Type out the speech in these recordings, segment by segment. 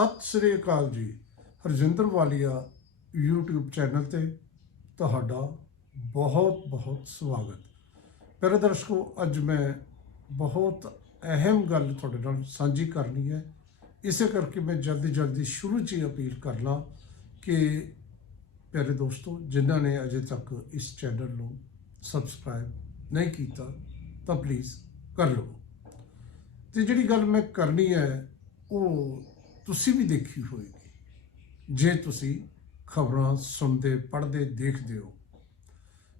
ਸਤਿ ਸ੍ਰੀ ਅਕਾਲ ਜੀ। ਹਰਜਿੰਦਰ ਵਾਲੀਆ YouTube channel ਤੇ ਤੁਹਾਡਾ ਬਹੁਤ ਬਹੁਤ ਸਵਾਗਤ। ਪਿਆਰੇ ਦਰਸ਼ਕੋ, ਅੱਜ ਮੈਂ ਬਹੁਤ ਅਹਿਮ ਗੱਲ ਤੁਹਾਡੇ ਨਾਲ ਸਾਂਝੀ ਕਰਨੀ ਹੈ। ਇਸੇ ਕਰਕੇ ਮੈਂ ਜਲਦੀ ਜਲਦੀ ਸ਼ੁਰੂ 'ਚ ਹੀ ਅਪੀਲ ਕਰ ਲਾਂ ਕਿ ਪਿਆਰੇ ਦੋਸਤੋ, ਜਿਨ੍ਹਾਂ ਨੇ ਅਜੇ ਤੱਕ ਇਸ ਚੈਨਲ ਨੂੰ ਸਬਸਕ੍ਰਾਈਬ ਨਹੀਂ ਕੀਤਾ, ਤਾਂ ਪਲੀਜ਼ ਕਰ ਲਓ ਤੇ ਜਿਹੜੀ ਗੱਲ ਮੈਂ ਕਰਨੀ ਹੈ, ਉਹ ਤੁਸੀਂ ਵੀ ਦੇਖੀ ਹੋਏਗੀ। ਜੇ ਤੁਸੀਂ ਖਬਰਾਂ ਸੁਣਦੇ, ਪੜ੍ਹਦੇ, ਦੇਖਦੇ ਹੋ,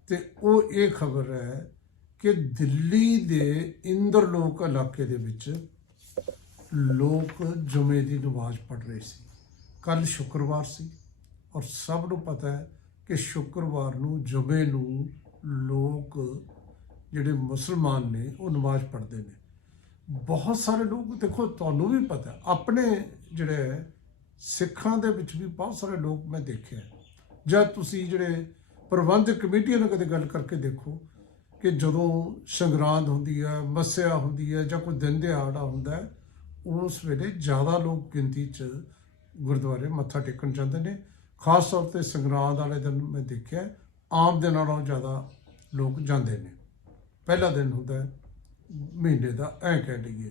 ਤੇ ਉਹ ਇਹ ਖਬਰ ਹੈ ਕਿ ਦਿੱਲੀ ਦੇ ਇੰਦਰਲੋਕ ਇਲਾਕੇ ਦੇ ਵਿੱਚ ਲੋਕ ਜੁਮੇ ਦੀ ਨਮਾਜ਼ ਪੜ੍ਹ ਰਹੇ ਸੀ। ਕੱਲ ਸ਼ੁੱਕਰਵਾਰ ਸੀ ਔਰ ਸਭ ਨੂੰ ਪਤਾ ਹੈ ਕਿ ਸ਼ੁੱਕਰਵਾਰ ਨੂੰ ਜੁਮੇ ਨੂੰ ਲੋਕ ਜਿਹੜੇ ਮੁਸਲਮਾਨ ਨੇ ਉਹ ਨਮਾਜ਼ ਪੜ੍ਹਦੇ ਨੇ। ਬਹੁਤ ਸਾਰੇ ਲੋਕ ਦੇਖੋ ਤੁਹਾਨੂੰ ਵੀ ਪਤਾ ਆਪਣੇ ਜਿਹੜੇ ਹੈ, ਸਿੱਖਾਂ ਦੇ ਵਿੱਚ ਵੀ ਬਹੁਤ ਸਾਰੇ ਲੋਕ ਮੈਂ ਦੇਖਿਆ। ਹੈ। ਜਾਂ ਤੁਸੀਂ ਜਿਹੜੇ ਪ੍ਰਬੰਧਕ ਕਮੇਟੀਆਂ ਨਾਲ ਕਦੇ ਗੱਲ ਕਰਕੇ ਦੇਖੋ ਕਿ ਜਦੋਂ ਸੰਗਰਾਂਦ ਹੁੰਦੀ ਹੈ ਮੱਸਿਆ ਹੁੰਦੀ ਹੈ ਜਾਂ ਕੋਈ ਦਿਨ ਦਿਹਾੜਾ ਹੁੰਦਾ ਹੈ ਉਸ ਵੇਲੇ ਜ਼ਿਆਦਾ ਲੋਕ ਗਿਣਤੀ 'ਚ ਗੁਰਦੁਆਰੇ ਮੱਥਾ ਟੇਕਣ ਜਾਂਦੇ ਨੇ। ਖਾਸ ਤੌਰ ਤੇ ਸੰਗਰਾਂਦ ਵਾਲੇ ਦਿਨ ਮੈਂ ਦੇਖਿਆ ਆਮ ਦਿਨਾਂ ਨਾਲੋਂ ਜ਼ਿਆਦਾ ਲੋਕ ਜਾਂਦੇ ਨੇ। ਪਹਿਲਾ ਦਿਨ ਹੁੰਦਾ ਹੈ। ਮਹੀਨੇ ਦਾ ਐ ਕਹਿ ਲਈਏ।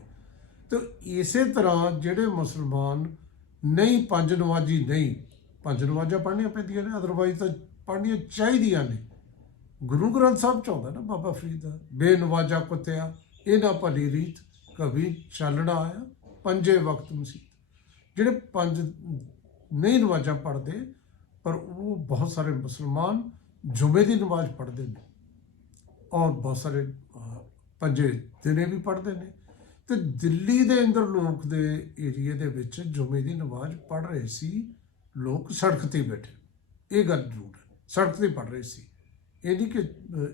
ਤੇ ਇਸੇ ਤਰ੍ਹਾਂ ਜਿਹੜੇ ਮੁਸਲਮਾਨ ਨਹੀਂ, ਪੰਜ ਨਵਾਜ਼ੀ ਨਹੀਂ, ਪੰਜ ਨਵਾਜ਼ਾਂ ਪੜ੍ਹਨੀਆਂ ਪੈਂਦੀਆਂ ਨੇ ਅਦਰਵਾਈਜ਼ ਤਾਂ ਪੜ੍ਹਨੀਆਂ ਚਾਹੀਦੀਆਂ ਨੇ। ਗੁਰੂ ਗ੍ਰੰਥ ਸਾਹਿਬ ਚ ਆਉਂਦਾ ਨਾ ਬਾਬਾ ਫਰੀਦ ਦਾ ਬੇਨਵਾਜਾ ਕੁੱਤਿਆ ਇਹ ਨਾ ਭਲੀ ਰੀਤ, ਕਵੀ ਚੱਲਣਾ ਆਇਆ, ਪੰਜੇ ਵਕਤ ਮਸੀਤ। ਜਿਹੜੇ ਪੰਜ ਨਹੀਂ ਨਵਾਜ਼ਾਂ ਪੜ੍ਹਦੇ, ਪਰ ਉਹ ਬਹੁਤ ਸਾਰੇ ਮੁਸਲਮਾਨ ਜੁਮੇ ਦੀ ਨਮਾਜ਼ ਪੜ੍ਹਦੇ ਨੇ। ਔਰ ਬਹੁਤ ਸਾਰੇ ਪੰਜੇ ਦਿਨੇ ਵੀ ਪੜ੍ਹਦੇ ਨੇ। ਤੇ ਦਿੱਲੀ ਦੇ ਅੰਦਰ ਲੋਕ ਦੇ ਏਰੀਏ ਦੇ ਵਿੱਚ ਜੁਮੇ ਦੀ ਨਮਾਜ਼ ਪੜ੍ਹ ਰਹੇ ਸੀ, ਲੋਕ ਸੜਕ ਤੇ ਬੈਠੇ। ਇਹ ਗੱਲ ਜ਼ਰੂਰ ਹੈ, ਸੜਕ ਤੇ ਪੜ੍ਹ ਰਹੇ ਸੀ। ਇਹ ਨਹੀਂ ਕਿ,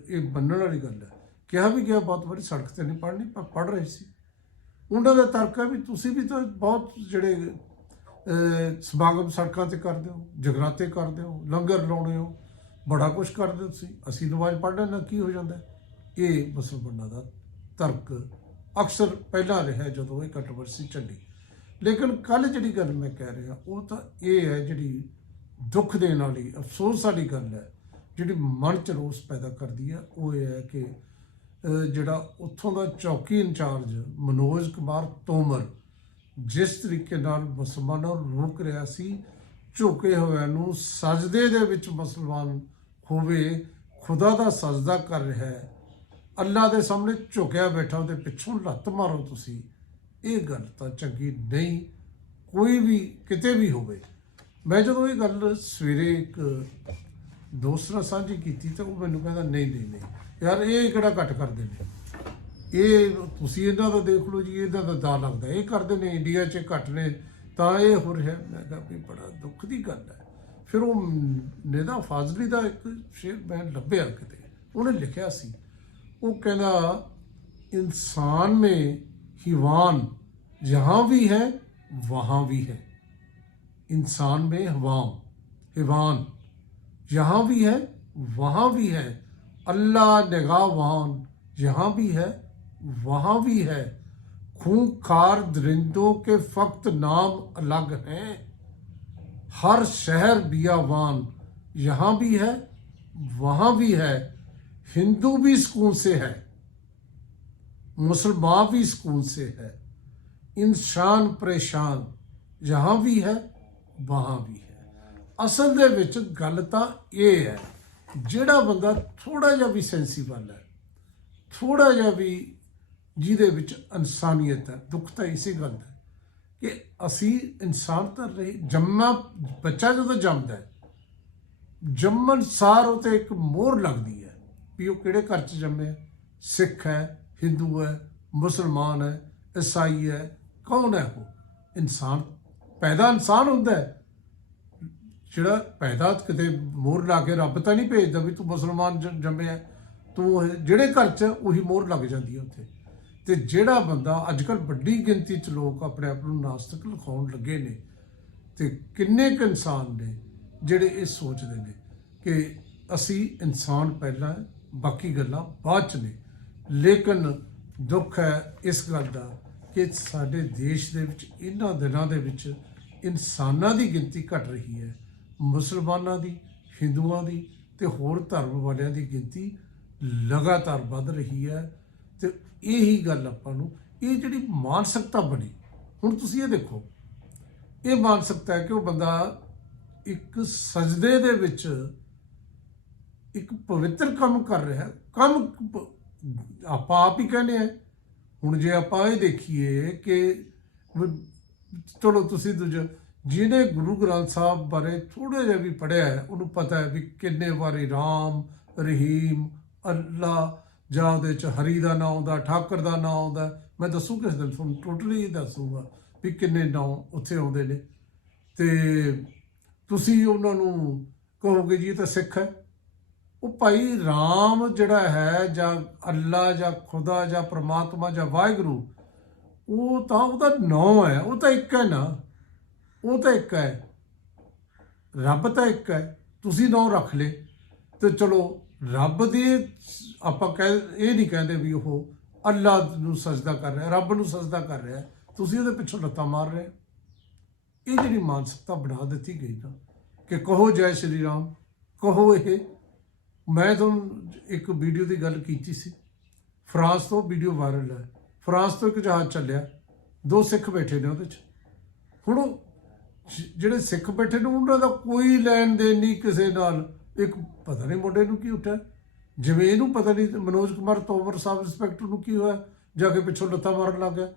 ਇਹ ਮੰਨਣ ਵਾਲੀ ਗੱਲ ਹੈ। ਕਿਹਾ ਵੀ ਗਿਆ ਬਹੁਤ ਵਾਰੀ ਸੜਕ ਤੇ ਨਹੀਂ ਪੜ੍ਹਨੀ, ਪਰ ਪੜ੍ਹ ਰਹੇ ਸੀ। ਉਹਨਾਂ ਦਾ ਤਰਕ ਹੈ ਵੀ ਤੁਸੀਂ ਵੀ ਤਾਂ ਬਹੁਤ ਜਿਹੜੇ ਸਮਾਗਮ ਸੜਕਾਂ ਤੇ ਕਰਦੇ ਹੋ, ਜਗਰਾਤੇ ਕਰਦੇ ਹੋ, ਲੰਗਰ ਲਾਉਣੇ ਹੋ, ਬੜਾ ਕੁਝ ਕਰਦੇ ਹੋ ਤੁਸੀਂ। ਅਸੀਂ ਨਮਾਜ਼ ਪੜ੍ਹਨੇ ਨਾਲ ਕੀ ਹੋ ਜਾਂਦਾ। ਇਹ ਮੁਸਲਮਾਨਾਂ ਦਾ ਤਰਕ ਅਕਸਰ ਪਹਿਲਾਂ ਰਿਹਾ ਜਦੋਂ ਇਹ ਕੰਟਰੋਵਰਸੀ ਚੱਲੀ। ਲੇਕਿਨ ਕੱਲ ਜਿਹੜੀ ਗੱਲ ਮੈਂ ਕਹਿ ਰਿਹਾ, ਉਹ ਤਾਂ ਇਹ ਹੈ ਜਿਹੜੀ ਦੁੱਖ ਦੇਣ ਵਾਲੀ ਅਫਸੋਸ ਵਾਲੀ ਗੱਲ ਹੈ, ਜਿਹੜੀ ਮਨ ਚ ਰੋਸ ਪੈਦਾ ਕਰਦੀ ਹੈ, ਉਹ ਇਹ ਹੈ ਕਿ ਜਿਹੜਾ ਉੱਥੋਂ ਦਾ ਚੌਕੀ ਇੰਚਾਰਜ ਮਨੋਜ ਕੁਮਾਰ ਤੋਮਰ, ਜਿਸ ਤਰੀਕੇ ਨਾਲ ਮੁਸਲਮਾਨਾਂ ਨੂੰ ਰੋਕ ਰਿਹਾ ਸੀ, ਝੁਕੇ ਹੋਇਆਂ ਨੂੰ ਸਜਦੇ ਦੇ ਵਿੱਚ ਮੁਸਲਮਾਨ ਹੋਵੇ, ਖੁਦਾ ਦਾ ਸਜਦਾ ਕਰ ਰਿਹਾ ਹੈ ਅੱਲਾ ਦੇ ਸਾਹਮਣੇ ਝੁਕਿਆ ਬੈਠਾ, ਉਹਦੇ ਪਿੱਛੋਂ ਲੱਤ ਮਾਰੋ ਤੁਸੀਂ। ਇਹ ਗੱਲ ਤਾਂ ਚੰਗੀ ਨਹੀਂ, ਕੋਈ ਵੀ, ਕਿਤੇ ਵੀ ਹੋਵੇ। ਮੈਂ ਜਦੋਂ ਇਹ ਗੱਲ ਸਵੇਰੇ ਇੱਕ ਦੋਸਤ ਨਾਲ ਸਾਂਝੀ ਕੀਤੀ ਤਾਂ ਉਹ ਮੈਨੂੰ ਕਹਿੰਦਾ, ਨਹੀਂ ਨਹੀਂ ਨਹੀਂ, ਯਾਰ ਇਹ ਕਿਹੜਾ ਘੱਟ ਕਰਦੇ ਨੇ? ਇਹ ਤੁਸੀਂ ਇਹਨਾਂ ਦਾ ਦੇਖ ਲਓ ਜੀ, ਇਹਨਾਂ ਦਾ ਦਾ ਲੱਗਦਾ। ਇਹ ਕਰਦੇ ਨੇ, ਇੰਡੀਆ 'ਚ ਘੱਟ ਨੇ, ਤਾਂ ਇਹ ਹੋ ਰਿਹਾ ਮੈਂ ਕਿਹਾ, ਵੀ ਬੜਾ ਦੁੱਖ ਦੀ ਗੱਲ ਹੈ। ਫਿਰ ਉਹ ਨਿਦਾ ਫਾਜ਼ਲੀ ਦਾ ਇੱਕ ਸ਼ੇਰ ਮੈਂ ਲੱਭਿਆ ਕਿਤੇ। ਉਹਨੇ ਲਿਖਿਆ ਸੀ ਉਹ ਕਹਿੰਦਾ इंसान में हिवान जहाँ भी है वहाँ भी है इंसान में हवाम हिवान जहाँ भी है वहाँ भी है अल्लाह निगाहवान जहाँ भी है वहाँ भी है खूंखार दरिंदों के फक्त नाम अलग हैं हर शहर बियावान यहाँ भी है वहाँ भी है हिंदू भी सुकून से है मुसलमान भी सुकून से है इंसान परेशान जहाँ भी है वहाँ भी है ਅਸਲ ਦੇ ਵਿੱਚ ਗੱਲ ਤਾਂ ਇਹ ਹੈ ਜਿਹੜਾ ਬੰਦਾ ਥੋੜਾ ਜਿਹਾ ਵੀ ਸੈਂਸੀਬਲ ਹੈ ਥੋੜਾ ਜਿਹਾ ਵੀ ਜਿਹਦੇ ਵਿੱਚ ਇਨਸਾਨੀਅਤ ਹੈ ਦੁੱਖ ਤਾਂ ਇਸੇ ਗੱਲ ਦਾ ਹੈ ਕਿ ਅਸੀਂ ਇਨਸਾਨ ਤਾਂ ਰਹੇ ਜੰਮਾ ਬੱਚਾ ਜਦੋਂ ਜੰਮਦਾ ਹੈ ਜੰਮਣ ਸਾਰ ਉਹ ਤੇ ਇੱਕ ਮੋਹਰ ਲੱਗਦੀ ਹੈ ਵੀ ਉਹ ਕਿਹੜੇ ਘਰ 'ਚ ਜੰਮਿਆ ਸਿੱਖ ਹੈ, ਹਿੰਦੂ ਹੈ, ਮੁਸਲਮਾਨ ਹੈ, ਈਸਾਈ ਹੈ, ਕੌਣ ਹੈ ਉਹ? ਇਨਸਾਨ, ਪੈਦਾ ਇਨਸਾਨ ਹੁੰਦਾ ਹੈ। ਜਿਹੜਾ ਪੈਦਾ ਕਿਤੇ ਮੋਹਰ ਲਾ ਕੇ ਰੱਬ ਤਾਂ ਨਹੀਂ ਭੇਜਦਾ ਵੀ ਤੂੰ ਮੁਸਲਮਾਨ ਜ- ਜੰਮਿਆ ਤੂੰ ਜਿਹੜੇ ਘਰ 'ਚ ਉਹੀ ਮੋਹਰ ਲੱਗ ਜਾਂਦੀ ਹੈ ਉੱਥੇ। ਤੇ ਜਿਹੜਾ ਬੰਦਾ ਅੱਜ ਕੱਲ ਵੱਡੀ ਗਿਣਤੀ 'ਚ ਲੋਕ ਆਪਣੇ ਆਪ ਨੂੰ ਨਾਸਤਿਕ ਲਿਖਾਉਣ ਲੱਗੇ ਨੇ ਤੇ ਕਿੰਨੇ ਕੁ ਇਨਸਾਨ ਨੇ ਜਿਹੜੇ ਇਹ ਸੋਚਦੇ ਨੇ ਕਿ ਅਸੀਂ ਇਨਸਾਨ ਪਹਿਲਾਂ ਬਾਕੀ ਗੱਲਾਂ ਬਾਅਦ ਚ ਨੇ। ਲੇਕਿਨ ਦੁੱਖ ਹੈ ਇਸ ਗੱਲ ਦਾ ਕਿ ਸਾਡੇ ਦੇਸ਼ ਦੇ ਵਿੱਚ, ਇਹਨਾਂ ਦਿਨਾਂ ਦੇ ਵਿੱਚ ਇਨਸਾਨਾਂ ਦੀ ਗਿਣਤੀ ਘਟ ਰਹੀ ਹੈ। ਮੁਸਲਮਾਨਾਂ ਦੀ, ਹਿੰਦੂਆਂ ਦੀ ਤੇ ਹੋਰ ਧਰਮ ਵਾਲਿਆਂ ਦੀ ਗਿਣਤੀ ਲਗਾਤਾਰ ਵੱਧ ਰਹੀ ਹੈ। ਤੇ ਇਹੀ ਗੱਲ ਆਪਾਂ ਨੂੰ, ਇਹ ਜਿਹੜੀ ਮਾਨਸਿਕਤਾ ਬਣੀ, ਹੁਣ ਤੁਸੀਂ ਇਹ ਦੇਖੋ, ਇਹ ਮਾਨਸਿਕਤਾ ਹੈ ਕਿ ਉਹ ਬੰਦਾ ਇੱਕ ਸਜਦੇ ਦੇ ਵਿੱਚ ਇੱਕ ਪਵਿੱਤਰ ਕੰਮ ਕਰ ਰਿਹਾ ਕੰਮ ਆਪਾਂ ਆਪ ਹੀ ਕਹਿੰਦੇ ਆ ਹੁਣ ਜੇ ਆਪਾਂ ਇਹ ਦੇਖੀਏ ਕਿ ਚਲੋ ਤੁਸੀਂ ਦੂਜਾ, ਜਿਹਨੇ ਗੁਰੂ ਗ੍ਰੰਥ ਸਾਹਿਬ ਬਾਰੇ ਥੋੜਾ ਜਿਹਾ ਵੀ ਪੜਿਆ ਹੈ, ਉਹਨੂੰ ਪਤਾ ਹੈ ਵੀ ਕਿੰਨੇ ਵਾਰੀ ਰਾਮ, ਰਹੀਮ, ਅੱਲਾ ਜਾਂ ਉਹਦੇ ਚ ਹਰੀ ਦਾ ਨਾਮ ਆਉਂਦਾ, ਠਾਕਰ ਦਾ ਨਾਮ ਆਉਂਦਾ। ਮੈਂ ਦੱਸੂ ਕਿਸ ਦਿਨ, ਤੁਹਾਨੂੰ ਟੋਟਲੀ ਦੱਸੂਗਾ ਵੀ ਕਿੰਨੇ ਨਾਮ ਉੱਥੇ ਆਉਂਦੇ ਨੇ। ਤੇ ਤੁਸੀਂ ਉਹਨਾਂ ਨੂੰ ਕਹੋਗੇ ਜੀ ਇਹ ਤਾਂ ਸਿੱਖ ਹੈ। ਉਹ ਭਾਈ ਰਾਮ ਜਿਹੜਾ ਹੈ ਜਾਂ ਅੱਲਾ ਜਾਂ ਖੁਦਾ ਜਾਂ ਪ੍ਰਮਾਤਮਾ ਜਾਂ ਵਾਹਿਗੁਰੂ, ਉਹ ਤਾਂ ਉਹਦਾ ਨਾਮ ਹੈ, ਉਹ ਤਾਂ ਇੱਕ ਹੈ ਨਾ, ਉਹ ਤਾਂ ਇੱਕ ਹੈ। ਰੱਬ ਤਾਂ ਇੱਕ ਹੈ, ਤੁਸੀਂ ਨਾਮ ਰੱਖ ਲੇ ਤੇ ਚਲੋ, ਰੱਬ ਦੇ ਆਪਾਂ ਕਹਿ, ਇਹ ਨਹੀਂ ਕਹਿੰਦੇ ਵੀ ਉਹ ਅੱਲਾ ਨੂੰ ਸਜਦਾ ਕਰ ਰਿਹਾ, ਰੱਬ ਨੂੰ ਸਜਦਾ ਕਰ ਰਿਹਾ। ਤੁਸੀਂ ਉਹਦੇ ਪਿੱਛੋਂ ਲੱਤਾਂ ਮਾਰ ਰਹੇ ਹੋ। ਇਹ ਜਿਹੜੀ ਮਾਨਸਿਕਤਾ ਬਣਾ ਦਿੱਤੀ ਗਈ ਨਾ, ਕਿ ਕਹੋ ਜੈ ਸ਼੍ਰੀ ਰਾਮ, ਕਹੋ ਇਹ ਮੈਂ ਤੁਹਾਨੂੰ ਇੱਕ ਵੀਡੀਓ ਦੀ ਗੱਲ ਕੀਤੀ ਸੀ। ਫਰਾਂਸ ਤੋਂ ਵੀਡੀਓ ਵਾਇਰਲ ਹੈ ਫਰਾਂਸ ਤੋਂ ਇੱਕ ਜਹਾਜ਼ ਚੱਲਿਆ। ਦੋ ਸਿੱਖ ਬੈਠੇ ਨੇ ਉਹਦੇ 'ਚ। ਹੁਣ ਜਿਹੜੇ ਸਿੱਖ ਬੈਠੇ ਨੇ, ਉਹਨਾਂ ਦਾ ਕੋਈ ਲੈਣ ਦੇਣ ਨਹੀਂ ਕਿਸੇ ਨਾਲ। ਇੱਕ ਪਤਾ ਨਹੀਂ ਮੁੰਡੇ ਨੂੰ ਕੀ ਉੱਠਿਆ। ਜਿਵੇਂ ਇਹਨੂੰ ਪਤਾ ਨਹੀਂ, ਮਨੋਜ ਕੁਮਾਰ ਤੋਮਰ ਸਬ ਇੰਸਪੈਕਟਰ ਨੂੰ ਕੀ ਹੋਇਆ। ਜਾ ਕੇ ਪਿੱਛੋਂ ਲੱਤਾਂ ਮਾਰਨ ਲੱਗ ਗਿਆ।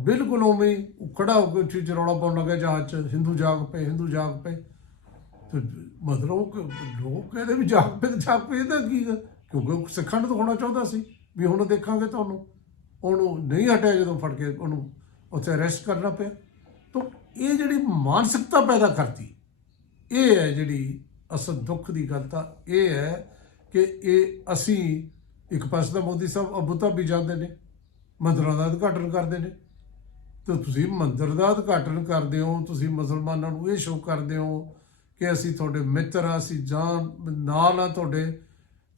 ਬਿਲਕੁਲ ਉਵੇਂ ਹੀ ਉਹ ਖੜਾ ਹੋ ਕੇ ਉੱਚੀ ਚ ਰੌਲਾ ਪਾਉਣ ਲੱਗਾ ਜਹਾਜ਼ 'ਚ। ਹਿੰਦੂ ਜਾਗ ਪਏ, ਹਿੰਦੂ ਜਾਗ ਪਏ। ਤੇ ਮਤਲਬ ਉਹ ਕ- ਲੋਕ ਕਹਿੰਦੇ ਵੀ ਜਾਗ ਪਏ ਤੇ ਜਾਗ ਇਹਦਾ ਕੀ ਗਾ? ਕਿਉਂਕਿ ਉਹ ਸਿੱਖਣ ਤਾਂ ਹੋਣਾ ਚਾਹੁੰਦਾ ਸੀ ਵੀ ਹੁਣ ਦੇਖਾਂਗੇ ਤੁਹਾਨੂੰ। ਉਹਨੂੰ ਨਹੀਂ ਹਟਿਆ ਜਦੋਂ ਫੜ ਕੇ ਉਹਨੂੰ ਉੱਥੇ ਅਰੈਸਟ ਕਰਨਾ ਪਿਆ। ਤਾਂ ਇਹ ਜਿਹੜੀ ਮਾਨਸਿਕਤਾ ਪੈਦਾ ਕਰਤੀ, ਇਹ ਹੈ ਜਿਹੜੀ ਅਸਲ ਦੁੱਖ ਦੀ ਗੱਲ ਤਾਂ ਇਹ ਹੈ ਕਿ ਇਹ ਅਸੀਂ ਇੱਕ ਪਾਸੇ ਤਾਂ ਮੋਦੀ ਸਾਹਿਬ ਅਬੂ ਧਾਬੀ ਜਾਂਦੇ ਨੇ, ਮੰਦਰਾਂ ਦਾ ਉਦਘਾਟਨ ਕਰਦੇ ਨੇ। ਤੇ ਤੁਸੀਂ ਮੰਦਰ ਦਾ ਉਦਘਾਟਨ ਕਰਦੇ ਹੋ, ਤੁਸੀਂ ਮੁਸਲਮਾਨਾਂ ਨੂੰ ਇਹ ਸ਼ੋਅ ਕਰਦੇ ਹੋ ਕਿ ਅਸੀਂ ਤੁਹਾਡੇ ਮਿੱਤਰ ਆ ਅਸੀਂ ਜਾਂ ਨਾਲ ਆ ਤੁਹਾਡੇ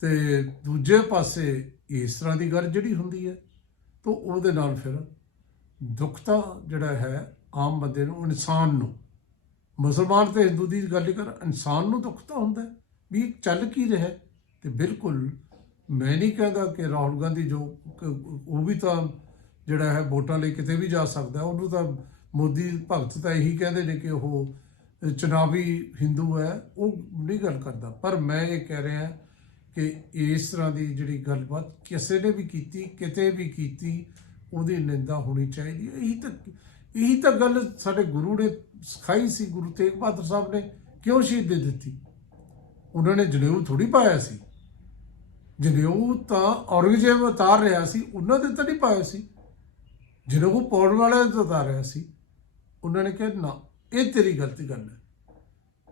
ਤੇ ਦੂਜੇ ਪਾਸੇ ਇਸ ਤਰ੍ਹਾਂ ਦੀ ਗੱਲ ਜਿਹੜੀ ਹੁੰਦੀ ਹੈ, ਤਾਂ ਉਹਦੇ ਨਾਲ ਫਿਰ ਦੁੱਖ ਤਾਂ ਜਿਹੜਾ ਹੈ ਆਮ ਬੰਦੇ ਨੂੰ, ਇਨਸਾਨ ਨੂੰ ਮੁਸਲਮਾਨ ਤੇ ਹਿੰਦੂ ਦੀ ਗੱਲ ਕਰ, ਇਨਸਾਨ ਨੂੰ ਦੁੱਖ ਤਾਂ ਹੁੰਦਾ ਵੀ ਇਹ ਚੱਲ ਕੀ ਰਿਹਾ ਹੈ। ਤੇ ਬਿਲਕੁਲ ਮੈਂ ਨਹੀਂ ਕਹਿੰਦਾ ਕਿ ਰਾਹੁਲ ਗਾਂਧੀ ਜੋ ਉਹ ਵੀ ਤਾਂ ਜਿਹੜਾ ਹੈ ਵੋਟਾਂ ਲਈ ਕਿਤੇ ਵੀ ਜਾ ਸਕਦਾ ਉਹਨੂੰ ਤਾਂ ਮੋਦੀ ਭਗਤ ਤਾਂ ਇਹੀ ਕਹਿੰਦੇ ਨੇ ਕਿ ਉਹ ਚੁਣਾਵੀ ਹਿੰਦੂ ਹੈ, ਉਹ ਨਹੀਂ ਗੱਲ ਕਰਦਾ। ਪਰ ਮੈਂ ਇਹ ਕਹਿ ਰਿਹਾ ਕਿ ਇਸ ਤਰ੍ਹਾਂ ਦੀ ਜਿਹੜੀ ਗੱਲਬਾਤ ਕਿਸੇ ਨੇ ਵੀ ਕੀਤੀ, ਕਿਤੇ ਵੀ ਕੀਤੀ, ਉਹਦੀ ਨਿੰਦਾ ਹੋਣੀ ਚਾਹੀਦੀ ਹੈ। ਇਹੀ ਤਾਂ ਇਹੀ ਤਾਂ ਗੱਲ ਸਾਡੇ ਗੁਰੂ ਨੇ ਸਿਖਾਈ ਸੀ, ਗੁਰੂ ਤੇਗ ਬਹਾਦਰ ਸਾਹਿਬ ਨੇ। ਕਿਉਂ ਸ਼ਹੀਦੀ ਦਿੱਤੀ? ਉਹਨਾਂ ਨੇ ਜਨੇਊ ਥੋੜੀ ਪਾਇਆ ਸੀ। ਜਨੇਊ ਤਾਂ ਔਰੰਗਜ਼ੇਬ ਉਤਾਰ ਰਿਹਾ ਸੀ, ਉਹਨਾਂ ਦੇ ਤਾਂ ਨਹੀਂ ਪਾਇਆ ਸੀ। ਜਨੇਊ ਪਾਉਣ ਵਾਲਿਆਂ ਦੇ ਉਤਾਰ ਰਿਹਾ ਸੀ। ਉਹਨਾਂ ਨੇ ਕਿਹਾ, ਨਾ ਇਹ ਤੇਰੀ ਗਲਤੀ ਗੱਲ ਹੈ।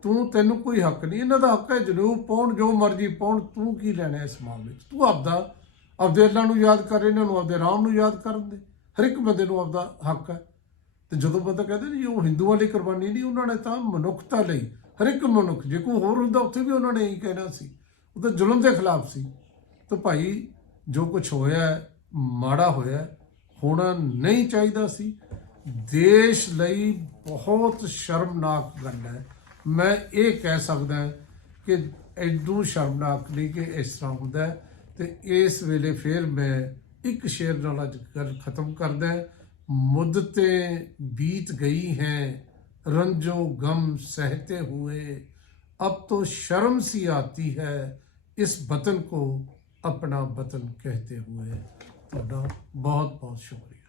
ਤੂੰ, ਤੈਨੂੰ ਕੋਈ ਹੱਕ ਨਹੀਂ। ਇਹਨਾਂ ਦਾ ਹੱਕ ਹੈ ਜਨੇਊ ਪਾਉਣ, ਜੋ ਮਰਜ਼ੀ ਪਾਉਣ। ਤੂੰ ਕੀ ਲੈਣਾ ਇਸ ਮਾਮਲੇ 'ਚ? ਤੂੰ ਆਪਦਾ, ਆਪਦੇ ਅੱਲਾ ਨੂੰ ਯਾਦ ਕਰ, ਇਹਨਾਂ ਨੂੰ ਆਪਦੇ ਰਾਮ ਨੂੰ ਯਾਦ ਕਰਨ ਦੇ। ਹਰ ਇੱਕ ਬੰਦੇ ਨੂੰ ਆਪਦਾ ਹੱਕ ਹੈ। ਤੇ ਜਦੋਂ ਬੰਦਾ ਕਹਿੰਦੇ ਨੇ ਜੀ, ਉਹ ਹਿੰਦੂਆਂ ਲਈ ਕੁਰਬਾਨੀ ਨਹੀਂ, ਉਹਨਾਂ ਨੇ ਤਾਂ ਮਨੁੱਖਤਾ ਲਈ, ਹਰ ਇੱਕ ਮਨੁੱਖ, ਜੇ ਕੋਈ ਹੋਰ ਹੁੰਦਾ, ਉੱਥੇ ਵੀ ਉਹਨਾਂ ਨੇ ਇਹੀ ਕਹਿਣਾ ਸੀ। ਉਹ ਤਾਂ ਜ਼ੁਲਮ ਦੇ ਖਿਲਾਫ ਸੀ। ਤਾਂ ਭਾਈ, ਜੋ ਕੁਝ ਹੋਇਆ, ਮਾੜਾ ਹੋਇਆ, ਹੋਣਾ ਨਹੀਂ ਚਾਹੀਦਾ ਸੀ। ਦੇਸ਼ ਲਈ ਬਹੁਤ ਸ਼ਰਮਨਾਕ ਗੱਲ ਹੈ। ਮੈਂ ਇਹ ਕਹਿ ਸਕਦਾ ਕਿ ਐਡੂ ਸ਼ਰਮਨਾਕ ਨਹੀਂ ਕਿ ਇਸ ਤਰ੍ਹਾਂ ਹੁੰਦਾ ਤੇ ਇਸ ਵੇਲੇ ਫਿਰ ਮੈਂ ਇੱਕ ਸ਼ੇਰ ਨਾਲ ਅੱਜ ਗੱਲ ਖਤਮ ਕਰਦਾ ਮੁੱਦ 'ਤੇ ਬੀਤ ਗਈ ਹੈ, ਰੰਜੋ ਗਮ ਸਹਤੇ ਹੋਏ। अब तो ਸ਼ਰਮ ਸੀ ਆਤੀ ਹੈ, ਇਸ ਬਤਨ ਕੋ ਆਪਣਾ ਬਤਨ कहते ਹੋਏ। ਤੁਹਾਡਾ ਬਹੁਤ ਬਹੁਤ ਸ਼ੁਕਰੀਆ।